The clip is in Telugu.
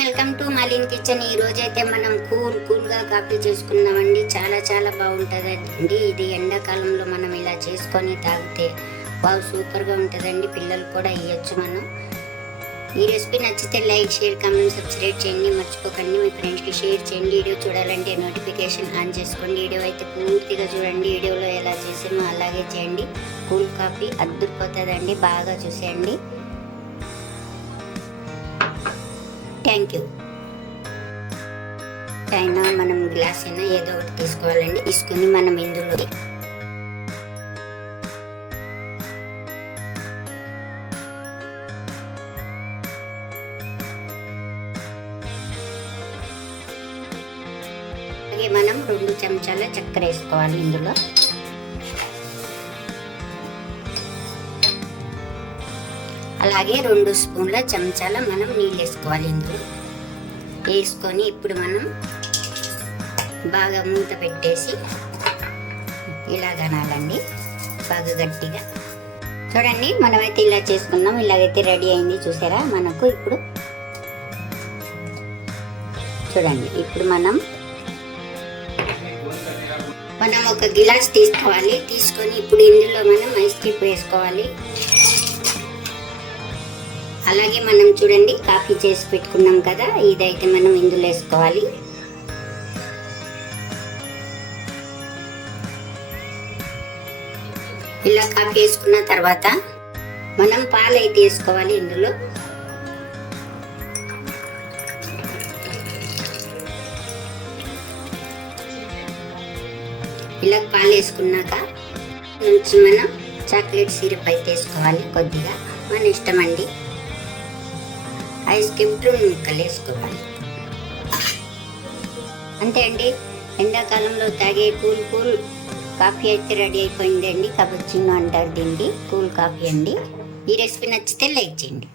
వెల్కమ్ టు మలిన్ కిచెన్ ఈ రోజు అయితే మనం కూల్ కూల్గా కాఫీ చేసుకున్నామండి చాలా చాలా బాగుంటుందండి. ఇది ఎండాకాలంలో మనం ఇలా చేసుకొని తాగితే బాగా సూపర్గా ఉంటుందండి. పిల్లలు కూడా ఇవ్వచ్చు మనం. ఈ రెసిపీ నచ్చితే లైక్ షేర్ కామెంట్ సబ్స్క్రైబ్ చేయండి. మర్చిపోకండి. మీ ఫ్రెండ్స్కి షేర్ చేయండి. వీడియో చూడాలంటే నోటిఫికేషన్ ఆన్ చేసుకోండి వీడియో అయితే పూర్తిగా చూడండి. వీడియోలో ఎలా చేసామో అలాగే చేయండి. కూల్ కాఫీ అద్దరిపోతుందండి. బాగా చూసేయండి. థ్యాంక్ యూ అయినా మనం గ్లాస్ అయినా ఏదో ఒకటి తీసుకోవాలండి. తీసుకుని మనం ఇందులో అలాగే మనం రెండు చెంచాల చక్కెర వేసుకోవాలి ఇందులో. అలాగే రెండు స్పూన్ల చెంచాల మనం నీళ్ళు వేసుకోవాలి ఇందులో. వేసుకొని ఇప్పుడు మనం బాగా మూత పెట్టేసి ఇలా కనాలండి. బాగా గట్టిగా. చూడండి మనమైతే ఇలా చేసుకున్నాం ఇలాగైతే రెడీ అయింది చూసారా? మనకు ఇప్పుడు చూడండి ఇప్పుడు మనం మనం ఒక గిలాస్ తీసుకోవాలి. తీసుకొని ఇప్పుడు ఇందులో మనం ఐస్ క్రీమ్ వేసుకోవాలి. అలాగే మనం చూడండి కాఫీ చేసి పెట్టుకున్నాం కదా ఇదైతే మనం ఇందులో వేసుకోవాలి. ఇలా కాఫీ వేసుకున్న తర్వాత మనం పాలు అయితే వేసుకోవాలి ఇందులో. ఇలా పాలు వేసుకున్నాక నుంచి మనం చాక్లెట్ సిరప్ అయితే వేసుకోవాలి కొద్దిగా. మన ఇష్టం అండి. ఐస్ క్రీమ్ కలిసుకోవాలి. వేసుకోవాలి అంతే అండి. ఎండాకాలంలో తాగే కూల్ కూల్ కాఫీ అయితే రెడీ అయిపోయిందండి. కబుచ్చినో అంటారు దీన్ని. కూల్ కాఫీ అండి. ఈ రెసిపీ నచ్చితే లైక్ చేయండి.